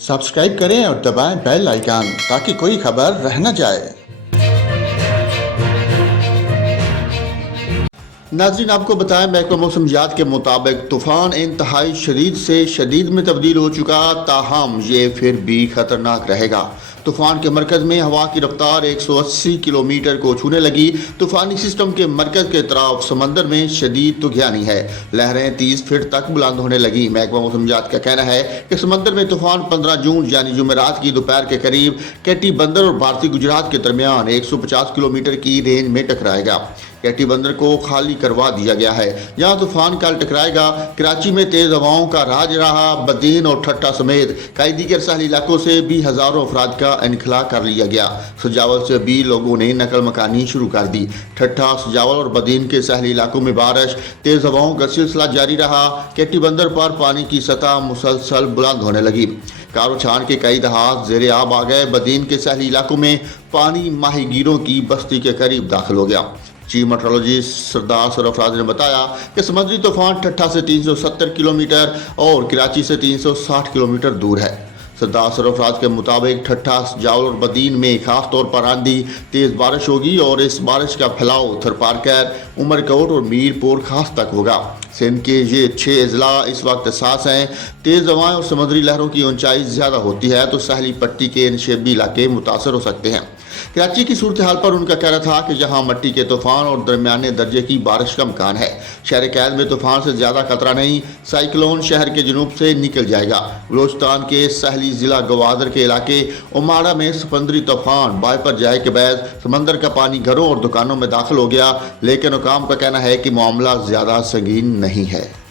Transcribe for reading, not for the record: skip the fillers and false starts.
Subscribe करें और दबाएं बेल आइकन ताकि कोई खबर रह न जाए। नाज़रीन, आपको बताएं, महकमा मौसमियात के मुताबिक तूफ़ान इंतहाई शदीद से शदीद में तब्दील हो चुका, ताहम ये फिर भी ख़तरनाक रहेगा। तूफ़ान के मरकज़ में हवा की रफ्तार 180 किलोमीटर को छूने लगी। तूफ़ानी सिस्टम के मरकज़ के तरफ समंदर में शदीद तुग़यानी है। लहरें 30 फीट तक बुलंद होने लगी। महकमा मौसमियात का कहना है कि समंदर में तूफ़ान 15 जून यानी जुमेरात की दोपहर के करीब कैटी बंदर और भारतीय गुजरात के दरमियान 150 किलोमीटर की रेंज में टकराएगा। कैटी बंदर को खाली करवा दिया गया है, जहां तूफान कल टकराएगा। कराची में तेज हवाओं का राज रहा। बदीन और ठट्टा समेत कई दीगर साहली इलाकों से भी हजारों अफराद का इनखला कर लिया गया। सजावल से भी लोगों ने नकल मकानी शुरू कर दी। ठट्टा, सजावल और बदीन के साहली इलाकों में बारिश, तेज हवाओं का सिलसिला जारी रहा। कैटी बंदर पर पानी की सतह मुसलसल बुलंद होने लगी। कारो छान के कई जहाज ज़ेरे आब आ गए। बदीन के साहली इलाकों में पानी माहीगीरों की बस्ती के करीब दाखिल हो गया। चीफ मेट्रोलॉजिस्ट सरदार सरफराज ने बताया कि समुद्री तूफान ठट्ठा से 370 किलोमीटर और कराची से 360 किलोमीटर दूर है। सरदार सरफराज के मुताबिक ठट्ठा, जावल और बदीन में खास तौर पर आंधी तेज बारिश होगी और इस बारिश का फैलाव थरपारकर, उमरकोट और मीरपुर खास तक होगा। सिंध के ये 6 अजला इस वक्त सास हैं। तेज हवाएं और समुद्री लहरों की ऊंचाई ज़्यादा होती है तो साहली पट्टी के नशेबी इलाके मुतासर हो सकते हैं। कराची की सूरत हाल पर उनका कहना था कि जहां मट्टी के तूफान और दरमियाने दर्जे की बारिश का इम्कान है। शहर कैद में तूफान से ज़्यादा खतरा नहीं। साइक्लोन शहर के जनूब से निकल जाएगा। बलोचिस्तान के साहली ज़िला गवादर के इलाके उमाड़ा में समुद्री तूफान बाय पर जाए के बाद समंदर का पानी घरों और दुकानों में दाखिल हो गया, लेकिन हुकाम का कहना है कि मामला ज़्यादा संगीन नहीं है।